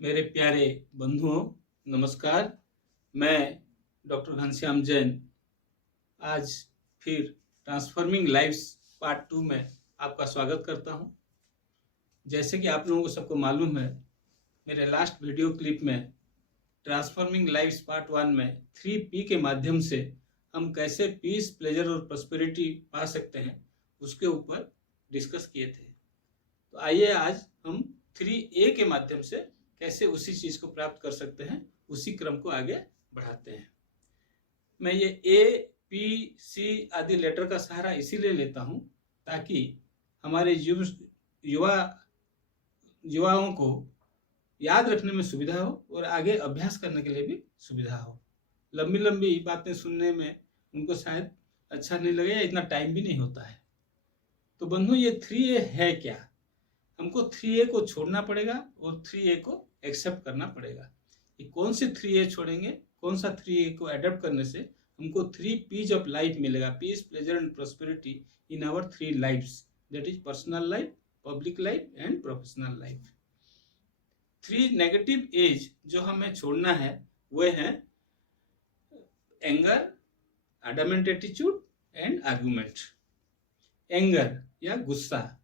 मेरे प्यारे बंधुओं, नमस्कार। मैं डॉक्टर घनश्याम जैन आज फिर ट्रांसफॉर्मिंग लाइव्स पार्ट 2 में आपका स्वागत करता हूं। जैसे कि आप लोगों को सबको मालूम है, मेरे लास्ट वीडियो क्लिप में ट्रांसफॉर्मिंग लाइव्स पार्ट 1 में 3P के माध्यम से हम कैसे पीस, प्लेजर और प्रॉस्पेरिटी पा सकते हैं, उसके ऊपर डिस्कस किए थे। तो आइए आज हम 3A के माध्यम से कैसे उसी चीज को प्राप्त कर सकते हैं, उसी क्रम को आगे बढ़ाते हैं। मैं ये A, P, C आदि लेटर का सहारा इसीलिए लेता हूं ताकि हमारे युवाओं को याद रखने में सुविधा हो और आगे अभ्यास करने के लिए भी सुविधा हो। लंबी लंबी बातें सुनने में उनको शायद अच्छा नहीं लगे या इतना टाइम भी नहीं होता है। तो बंधु, ये 3A है क्या? हमको 3A को छोड़ना पड़ेगा और 3A को एक्सेप्ट करना पड़ेगा। ये कौन से 3A छोड़ेंगे, कौन सा 3A को अडॉप्ट करने से हमको 3 P's ऑफ लाइफ मिलेगा, peace, pleasure and prosperity in our 3 lifes, that is personal life, public life and professional life. 3 negative A's जो हमें छोड़ना है वे हैं anger, adamant attitude and argument. Anger या गुस्सा,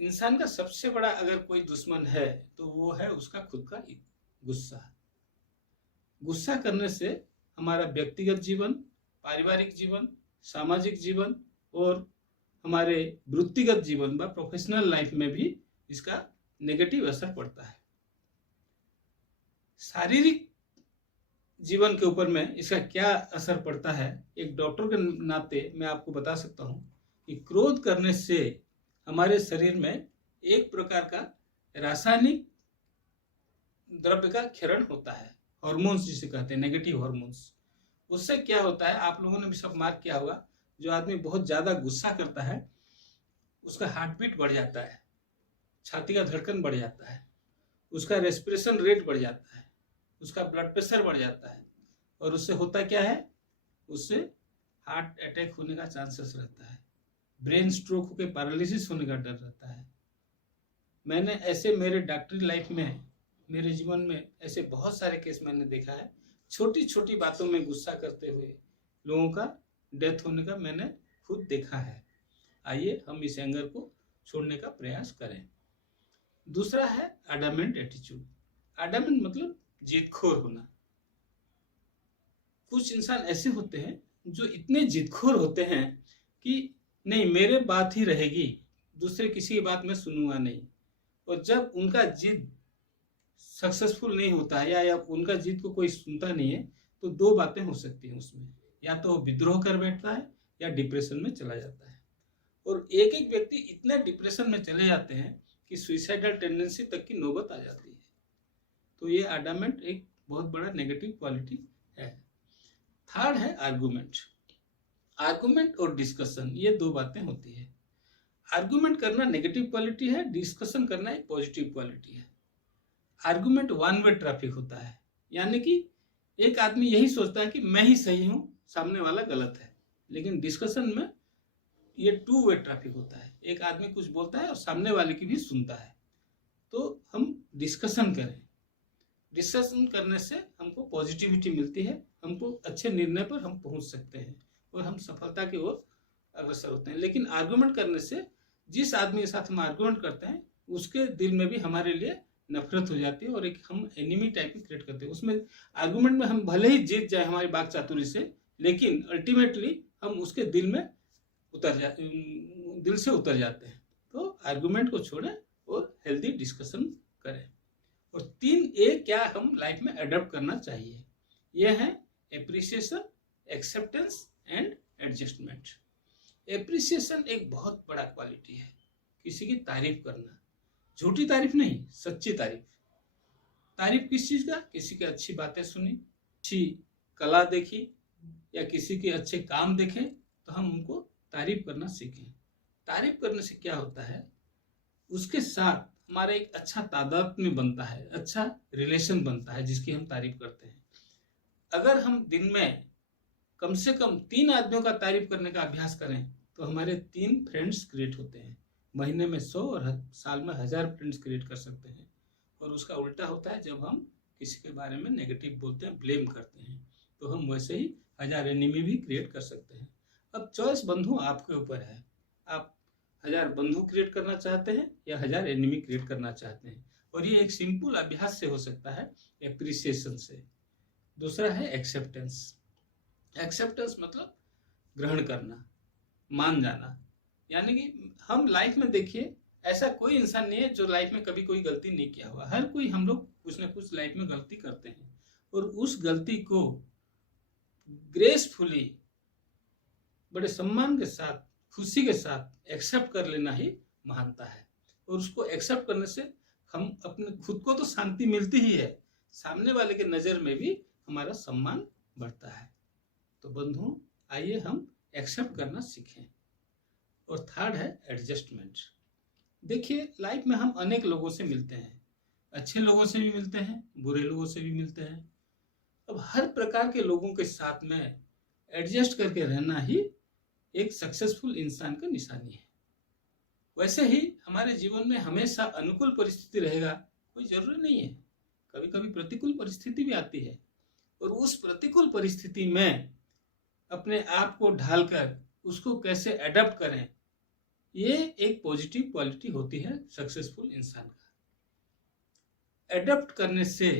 इंसान का सबसे बड़ा अगर कोई दुश्मन है तो वो है उसका खुद का गुस्सा। गुस्सा करने से हमारा व्यक्तिगत जीवन, पारिवारिक जीवन, सामाजिक जीवन और हमारे वृत्तिगत जीवन व प्रोफेशनल लाइफ में भी इसका नेगेटिव असर पड़ता है। शारीरिक जीवन के ऊपर में इसका क्या असर पड़ता है, एक डॉक्टर के नाते मैं आपको बता सकता हूँ कि क्रोध करने से हमारे शरीर में एक प्रकार का रासायनिक द्रव्य का क्षरण होता है, हार्मोन्स जिसे कहते हैं, नेगेटिव हार्मोन्स। उससे क्या होता है, आप लोगों ने भी सब मार्क किया होगा, जो आदमी बहुत ज्यादा गुस्सा करता है उसका हार्ट बीट बढ़ जाता है, छाती का धड़कन बढ़ जाता है, उसका रेस्पिरेशन रेट बढ़ जाता है, उसका ब्लड प्रेशर बढ़ जाता है और उससे होता क्या है, उससे हार्ट अटैक होने का चांसेस रहता है, ब्रेन स्ट्रोक होकर पैरालिसिस होने का डर रहता है। मैंने ऐसे मेरे डॉक्टरी लाइफ में, मेरे जीवन में ऐसे बहुत सारे केस मैंने देखा है। छोटी छोटी बातों में गुस्सा करते हुए लोगों का डेथ होने का मैंने खुद देखा है। आइए हम इस एंगर को छोड़ने का प्रयास करें। दूसरा है एडमेंट एटीट्यूड। एडमेंट मतलब जिदखोर होना। कुछ इंसान ऐसे होते हैं जो इतने जिदखोर होते हैं कि नहीं, मेरे बात ही रहेगी, दूसरे किसी की बात मैं सुनूंगा नहीं। और जब उनका जिद सक्सेसफुल नहीं होता है या उनका जिद को कोई सुनता नहीं है, तो दो बातें हो सकती हैं उसमें, या तो विद्रोह कर बैठता है या डिप्रेशन में चला जाता है। और एक एक व्यक्ति इतने डिप्रेशन में चले जाते हैं कि सुइसाइडल टेंडेंसी तक की नौबत आ जाती है। तो ये एडमेंट एक बहुत बड़ा नेगेटिव क्वालिटी है। थर्ड है आर्गुमेंट। आर्गुमेंट और डिस्कशन, ये दो बातें होती है। आर्गुमेंट करना नेगेटिव क्वालिटी है, डिस्कशन करना एक पॉजिटिव क्वालिटी है। आर्गुमेंट वन वे ट्रैफिक होता है, यानी कि एक आदमी यही सोचता है कि मैं ही सही हूं, सामने वाला गलत है। लेकिन डिस्कशन में ये टू वे ट्रैफिक होता है, एक आदमी कुछ बोलता है और सामने वाले की भी सुनता है। तो हम डिस्कशन करें। डिस्कशन करने से हमको पॉजिटिविटी मिलती है, हमको अच्छे निर्णय पर हम पहुंच सकते हैं और हम सफलता की ओर अग्रसर होते हैं। लेकिन आर्गुमेंट करने से जिस आदमी के साथ हम आर्गुमेंट करते हैं उसके दिल में भी हमारे लिए नफरत हो जाती है और एक हम एनिमी टाइप की क्रिएट करते हैं। उसमें आर्गुमेंट में हम भले ही जीत जाए हमारी बात चातुरी से, लेकिन अल्टीमेटली हम उसके दिल से उतर जाते हैं। तो आर्गुमेंट को छोड़ें और हेल्दी डिस्कशन करें। और 3A क्या हम लाइफ में अडॉप्ट करना चाहिए, ये है appreciation, acceptance and adjustment. Appreciation एक बहुत बड़ा क्वालिटी है, किसी की तारीफ करना, झूठी तारीफ नहीं, सच्ची तारीफ। तारीफ किस चीज का? किसी की अच्छी बातें सुनी, अच्छी कला देखी या किसी के अच्छे काम देखे तो हम उनको तारीफ करना सीखें। तारीफ करने से क्या होता है, उसके साथ हमारा एक अच्छा तादात्म्य बनता है, अच्छा रिलेशन बनता है जिसकी हम तारीफ करते हैं। अगर हम दिन में कम से कम 3 आदमियों का तारीफ करने का अभ्यास करें तो हमारे 3 फ्रेंड्स क्रिएट होते हैं। महीने में 100 और साल में 1000 फ्रेंड्स क्रिएट कर सकते हैं। और उसका उल्टा होता है जब हम किसी के बारे में नेगेटिव बोलते हैं, ब्लेम करते हैं, तो हम वैसे ही 1000 एनिमी भी क्रिएट कर सकते हैं। अब चॉइस बंधु आपके ऊपर है, आप 1000 बंधु क्रिएट करना चाहते हैं या 1000 एनिमी क्रिएट करना चाहते हैं। और ये एक सिंपल अभ्यास से हो सकता है, एप्रिसिएशन से। दूसरा है एक्सेप्टेंस। एक्सेप्टेंस मतलब ग्रहण करना, मान जाना। यानी कि हम लाइफ में देखिए, ऐसा कोई इंसान नहीं है जो लाइफ में कभी कोई गलती नहीं किया हुआ। हर कोई, हम लोग कुछ ना कुछ लाइफ में गलती करते हैं, और उस गलती को ग्रेसफुली, बड़े सम्मान के साथ, खुशी के साथ एक्सेप्ट कर लेना ही महानता है। और उसको एक्सेप्ट करने से हम अपने खुद को तो शांति मिलती ही है, सामने वाले के नज़र में भी हमारा सम्मान बढ़ता है। तो बंधुओं, आइए हम एक्सेप्ट करना सीखें। और थर्ड है एडजस्टमेंट। देखिए, लाइफ में हम अनेक लोगों से मिलते हैं, अच्छे लोगों से भी मिलते हैं, बुरे लोगों से भी मिलते हैं। अब हर प्रकार के लोगों के साथ में एडजस्ट करके रहना ही एक सक्सेसफुल इंसान का निशानी है। वैसे ही हमारे जीवन में हमेशा अनुकूल परिस्थिति रहेगा कोई जरूरी नहीं है। कभी कभी प्रतिकूल परिस्थिति भी आती है, और उस प्रतिकूल परिस्थिति में अपने आप को ढालकर उसको कैसे अडॉप्ट करें, ये एक पॉजिटिव क्वालिटी होती है सक्सेसफुल इंसान का। अडॉप्ट करने से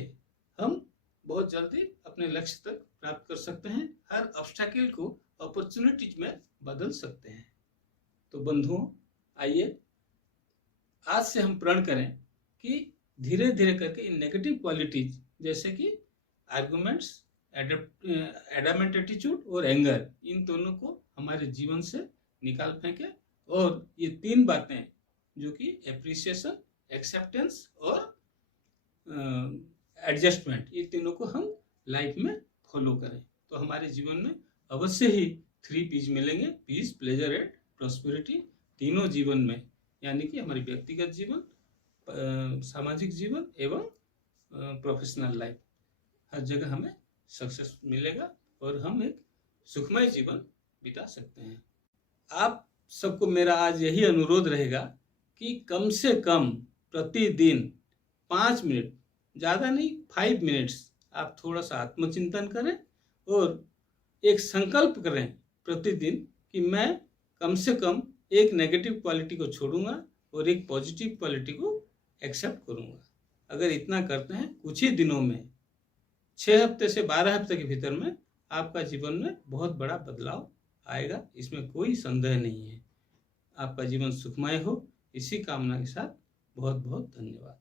हम बहुत जल्दी अपने लक्ष्य तक प्राप्त कर सकते हैं, हर ऑब्स्टेकल को अपॉर्चुनिटीज में बदल सकते हैं। तो बंधुओं, आइए आज से हम प्रण करें कि धीरे धीरे करके इन नेगेटिव क्वालिटीज जैसे कि आर्गुमेंट्स, एडामेंट एटीट्यूड और एंगर, इन दोनों को हमारे जीवन से निकाल फेंके, और ये 3 बातें जो कि एप्रिसिएशन, एक्सेप्टेंस और एडजस्टमेंट, ये तीनों को हम लाइफ में फॉलो करें, तो हमारे जीवन में अवश्य ही 3 पीस मिलेंगे, पीस, प्लेजर एंड प्रॉस्पेरिटी। तीनों जीवन में, यानी कि हमारी व्यक्तिगत जीवन, सामाजिक जीवन एवं प्रोफेशनल लाइफ, हर जगह हमें सक्सेस मिलेगा और हम एक सुखमय जीवन बिता सकते हैं। आप सबको मेरा आज यही अनुरोध रहेगा कि कम से कम प्रतिदिन 5 मिनट, ज़्यादा नहीं 5 मिनट्स, आप थोड़ा सा आत्मचिंतन करें और एक संकल्प करें प्रतिदिन कि मैं कम से कम एक नेगेटिव क्वालिटी को छोड़ूंगा और एक पॉजिटिव क्वालिटी को एक्सेप्ट करूंगा। अगर इतना करते हैं, कुछ ही दिनों में, 6 हफ्ते से 12 हफ्ते के भीतर में आपका जीवन में बहुत बड़ा बदलाव आएगा, इसमें कोई संदेह नहीं है। आपका जीवन सुखमय हो, इसी कामना के साथ बहुत बहुत धन्यवाद।